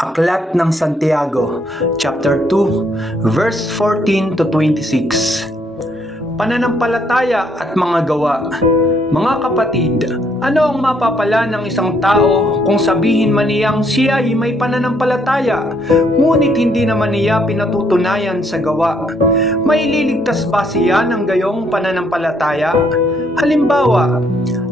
Aklat ng Santiago, chapter 2, verse 14 to 26. Pananampalataya at mga gawa. Mga kapatid, ano ang mapapala ng isang tao kung sabihin man niyang siya ay may pananampalataya, ngunit hindi naman niya pinatutunayan sa gawa? May liligtas ba siya ng gayong pananampalataya? Halimbawa,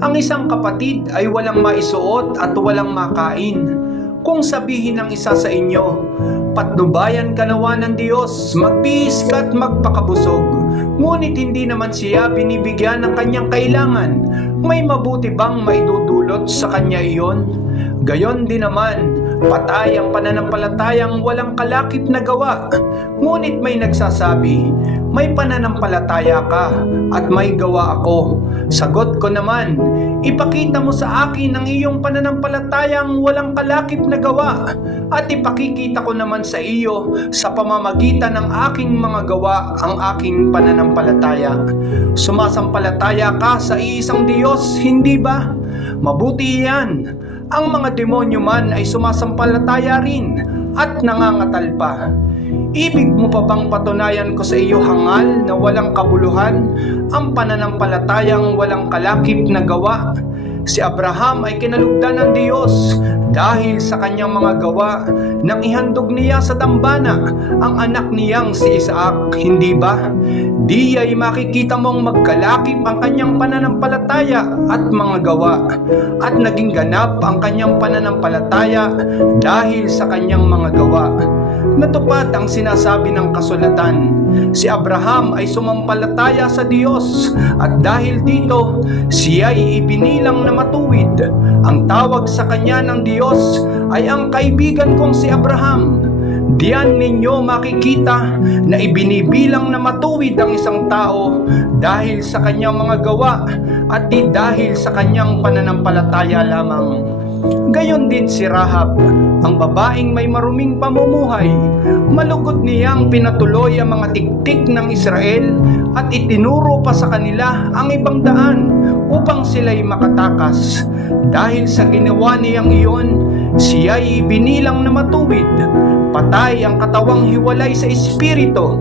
ang isang kapatid ay walang maisuot at walang makain. Kung sabihin ng isa sa inyo, patnubayan ka nawa ng Diyos, magbihis ka at magpakabusog, ngunit hindi naman siya binibigyan ng kanyang kailangan, may mabuti bang maidudulot sa kanya iyon? Gayon din naman, patay ang pananampalatayang walang kalakip na gawa. Ngunit may nagsasabi, may pananampalataya ka at may gawa ako. Sagot ko naman, ipakita mo sa akin ang iyong pananampalatayang walang kalakip na gawa, at ipakikita ko naman sa iyo sa pamamagitan ng aking mga gawa ang aking pananampalataya. Sumasampalataya ka sa iisang Diyos, hindi ba? Mabuti iyan. Ang mga demonyo man ay sumasampalataya rin at nangangatal pa. Ibig mo pa bang patunayan ko sa iyo hangal na walang kabuluhan ang pananampalatayang walang kalakip na gawa? Si Abraham ay kinalugdan ng Diyos dahil sa kanyang mga gawa nang ihandog niya sa dambana ang anak niyang si Isaac, hindi ba? Di ay makikita mong magkalakip ang kanyang pananampalataya at mga gawa, at naging ganap ang kanyang pananampalataya dahil sa kanyang mga gawa. Natupad ang sinasabi ng kasulatan, si Abraham ay sumampalataya sa Diyos at dahil dito, siya ay ibinilang na matuwid. Ang tawag sa kanya ng Diyos ay ang kaibigan kong si Abraham. Diyan ninyo makikita na ibinibilang na matuwid ang isang tao dahil sa kanyang mga gawa at di dahil sa kanyang pananampalataya lamang. Gayon din si Rahab, ang babaeng may maruming pamumuhay. Malugod niyang pinatuloy ang mga tiktik ng Israel at itinuro pa sa kanila ang ibang daan upang sila'y makatakas. Dahil sa ginawa niyang iyon, siya'y ibinilang na matuwid. Patay ang katawang hiwalay sa espiritu.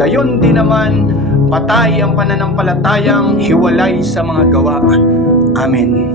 Gayon din naman, patay ang pananampalatayang hiwalay sa mga gawa. Amen.